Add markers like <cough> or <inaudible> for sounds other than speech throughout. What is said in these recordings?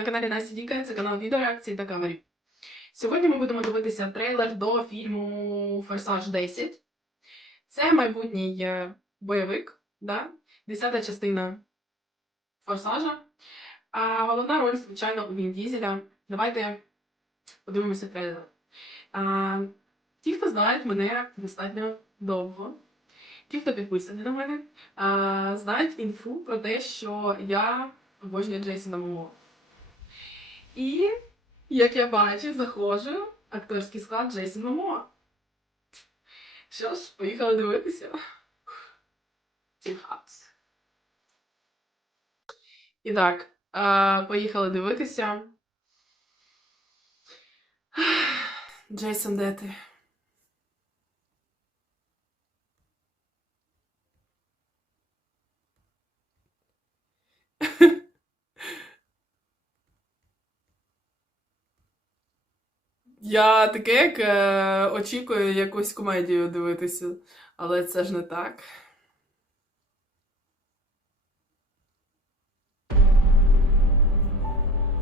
на каналі Насті Діка, це канал відеореакцій та каверів. Сьогодні ми будемо дивитися трейлер до фільму Форсаж 10. Це майбутній е, бойовик, да? 10 частина Форсажа. А головна роль, звичайно, у Він Дізеля. Давайте подивимося трейлер. А, ті, хто знають мене достатньо довго, ті, хто підписані на мене, знають інфу про те, що я обожнюю Джейсона Момо. І, як я бачу, заходжу акторський склад Джейсон Момо. Що ж, поїхали дивитися. Team І так, поїхали дивитися. Джейсон, де ти? Я таке, як е, очікую якусь комедію дивитися, але це ж не так.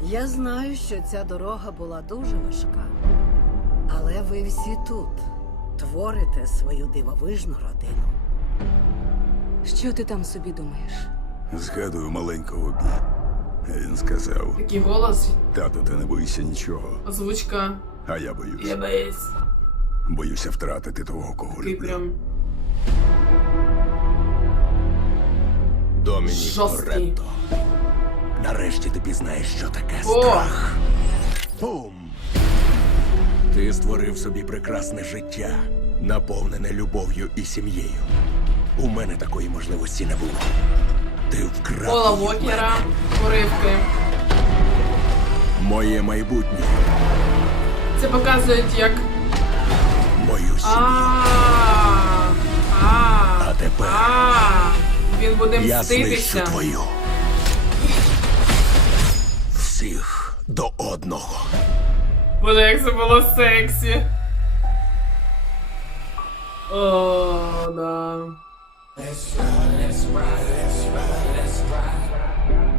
Я знаю, що ця дорога була дуже важка. Але ви всі тут творите свою дивовижну родину. Що ти там собі думаєш? Згадую маленького Бі. Він сказав: Такий голос, тату, ти не боїшся нічого, озвучка. А я боюсь. Я боюсь. Боюся втратити того, кого Такий люблю. прям Домінік жорсткий. Торетто. Нарешті ти пізнаєш, що таке О! страх. Бум! Ти створив собі прекрасне життя, наповнене любов'ю і сім'єю. У мене такої можливості не було. Ти вкрав Пола її в Вокера, уривки. моє майбутнє, Це показують як. мою А, сім'ю. а, А тепер він буде Я знищу мститися. твою. Всіх до одного. Боже, як це було сексі. О, да.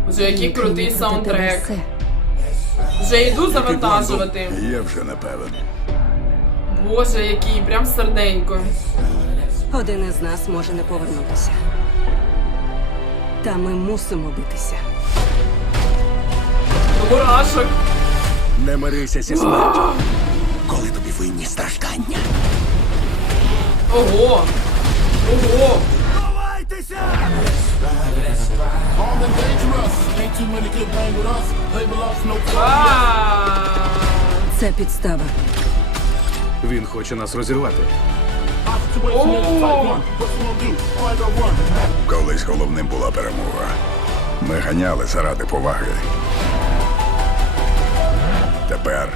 Боже, який крутий саундтрек. Вже йду завантажувати. Я вже не певен. Боже, який, прям серденько. Один із нас може не повернутися. Та ми мусимо битися. Мурашок. Не мирися зі смертю. Коли тобі винні страждання. Ого. Ого. Ховайтеся! А. Це підстава. Він хоче нас розірвати. Колись головним була перемога. Ми ганяли заради поваги. Тепер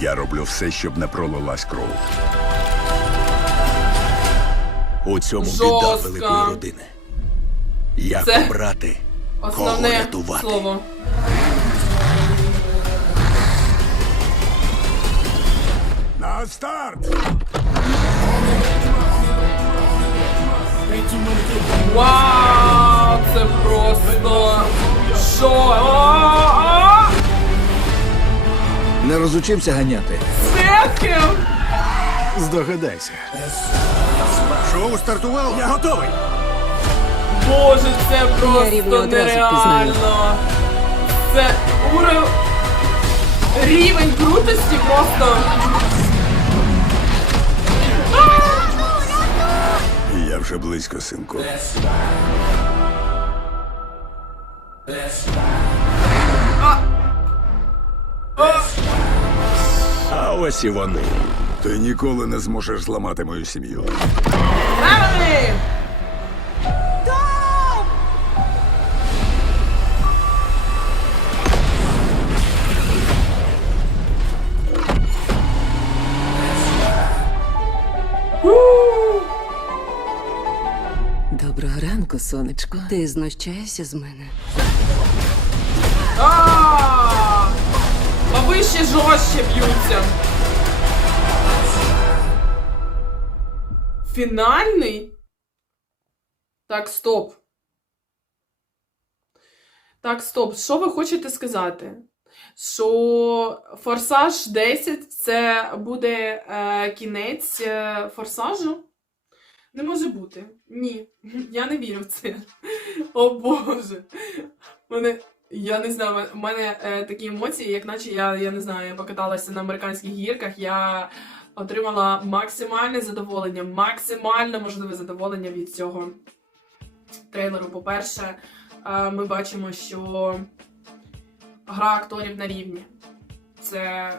я роблю все, щоб не пролилась кров. У цьому біда Жорстко. великої родини. Як Це обрати, Основне рятувати? слово. На старт! Вау, це просто що? О, Не розучився ганяти. Секем! Здогадайся. Шоу стартував! Я готовий! Боже, це просто нереально. Це уровень рівень крутості просто. Я вже близько, синку. А ось і вони. Ти ніколи не зможеш зламати мою сім'ю. Правильний! Доброго сонечко. Ти знущаєшся з мене. А! Баби ще жорстче б'ються. Фінальний? Так, стоп. Так, стоп. Що ви хочете сказати? що Форсаж 10 це буде е, кінець е, форсажу. Не може бути. Ні, я не вірю в це. О Боже. Мене, я не знаю, у мене е, такі емоції, як наче я, я не знаю, я покаталася на американських гірках, я отримала максимальне задоволення, максимально можливе задоволення від цього трейлеру. По-перше, е, ми бачимо, що гра акторів на рівні. Це.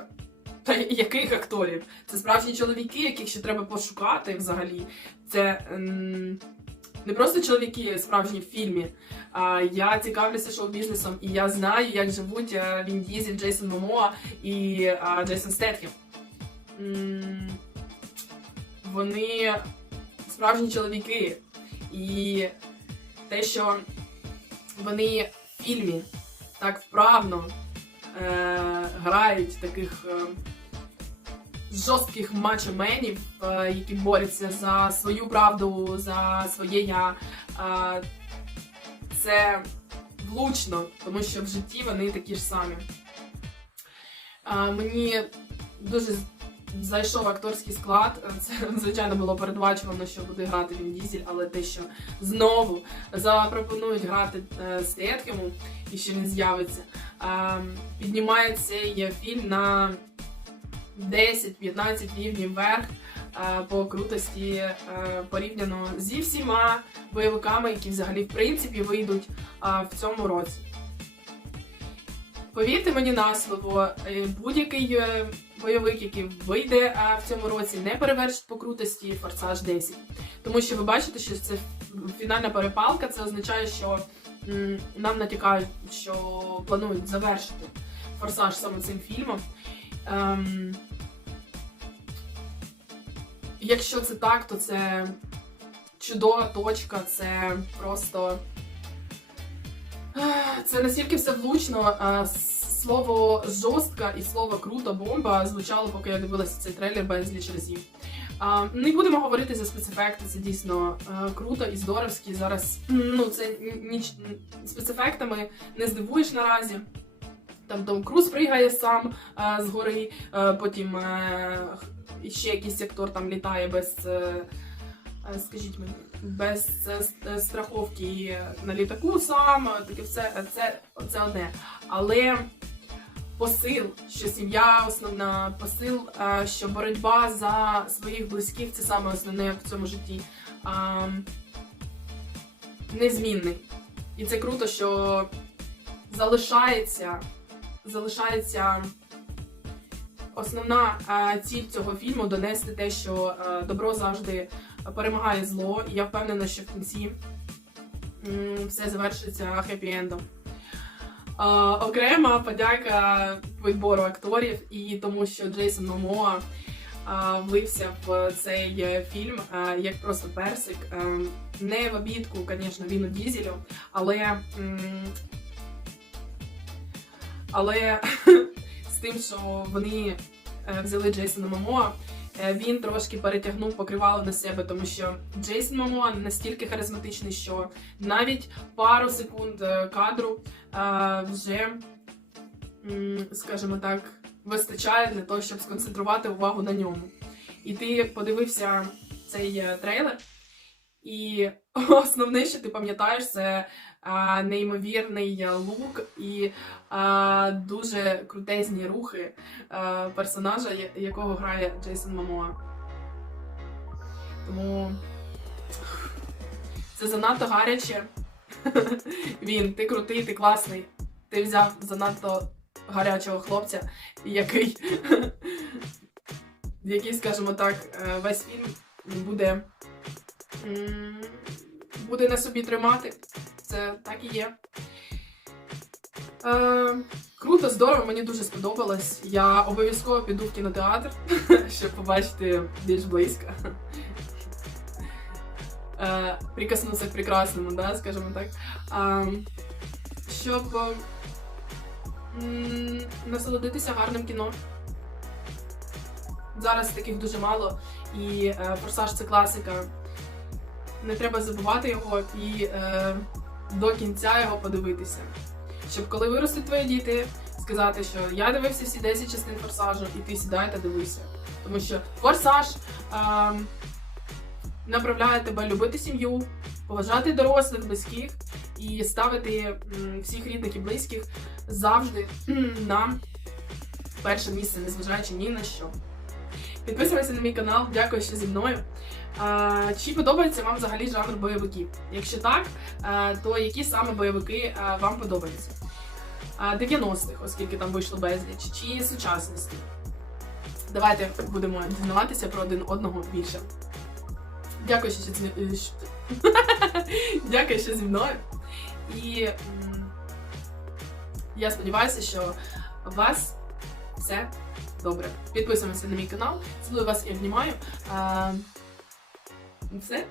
Та яких акторів? Це справжні чоловіки, яких ще треба пошукати взагалі. Це ем, не просто чоловіки справжні в фільмі. А я цікавлюся шоу-бізнесом, і я знаю, як живуть е, Він Дізель, Джейсон Момоа і е, Джейсон Стетхем. Вони справжні чоловіки. І те, що вони в фільмі так вправно е, грають таких е, жорстких мачоменів, е, які борються за свою правду, за своє я. Е, це влучно, тому що в житті вони такі ж самі. Е, мені дуже зайшов акторський склад. Це, звичайно, було передбачувано, що буде грати Він Дізель, але те, що знову запропонують грати Стетхему і що він з'явиться, е, піднімає фільм на 10-15 рівнів вверх е, по крутості е, порівняно зі всіма бойовиками, які взагалі в принципі вийдуть е, в цьому році. Повірте мені на слово, будь-який бойовик, який вийде в цьому році, не перевершить по крутості Форсаж 10. Тому що ви бачите, що це фінальна перепалка, це означає, що нам натякають, що планують завершити форсаж саме цим фільмом. Ем, якщо це так, то це чудова точка, це просто. Це настільки все влучно. Слово жорстка і слово круто бомба звучало, поки я дивилася цей трейлер безліч разів. Не будемо говорити за спецефекти, це дійсно е, круто і здоровські. Зараз ну це ніч спецефектами не здивуєш наразі. Там Том Круз пригає сам е, з гори, е, потім е, ще якийсь актор там літає без, е, скажіть мені, без страховки на літаку сам. Таке все це, це одне. Але посил, що сім'я основна, посил, що боротьба за своїх близьких це саме основне в цьому житті. а, Незмінний. І це круто, що залишається залишається основна е, ціль цього фільму донести те, що е, добро завжди перемагає зло. І я впевнена, що в кінці все завершиться хеппі-ендом. Е, окрема подяка відбору акторів і тому, що Джейсон Момоа влився в цей фільм як просто персик. Не в обідку, звісно, він у дізелю, але але <laughs> з тим, що вони е, взяли Джейсона Момоа, е, він трошки перетягнув покривало на себе, тому що Джейсон Момоа настільки харизматичний, що навіть пару секунд е, кадру вже, скажімо так, вистачає для того, щоб сконцентрувати увагу на ньому. І ти подивився цей трейлер, і <laughs> основне, що ти пам'ятаєш, це неймовірний е, лук і дуже крутезні рухи персонажа, якого грає Джейсон Момоа. Тому це занадто гаряче. <laughs> Він, ти крутий, ти класний. Ти взяв занадто гарячого хлопця, який, <laughs> який, скажімо так, е, весь фільм буде, буде на собі тримати. Це так і є. Е, круто, здорово, мені дуже сподобалось. Я обов'язково піду в кінотеатр, <laughs> щоб побачити більш близько. Е, прикоснутися к прекрасному, да, скажімо так. А, щоб е, насолодитися гарним кіно. Зараз таких дуже мало, і е, форсаж це класика. Не треба забувати його і е, до кінця його подивитися. Щоб коли виростуть твої діти, сказати, що я дивився всі 10 частин форсажу, і ти сідай та дивися. Тому що форсаж ем, направляє тебе любити сім'ю, поважати дорослих, близьких і ставити всіх рідних і близьких завжди на перше місце, незважаючи ні на що. Підписуйтесь на мій канал, дякую, що зі мною. Чи подобається вам взагалі жанр бойовиків? Якщо так, то які саме бойовики вам подобаються? 90-х, оскільки там вийшло безліч, чи сучасності? Давайте будемо дізнаватися про один одного більше. Дякую, що. <laughs> Дякую, що зі мною. І я сподіваюся, що у вас все добре. Підписуємося на мій канал. Цілую вас і обнімаю. Ну все.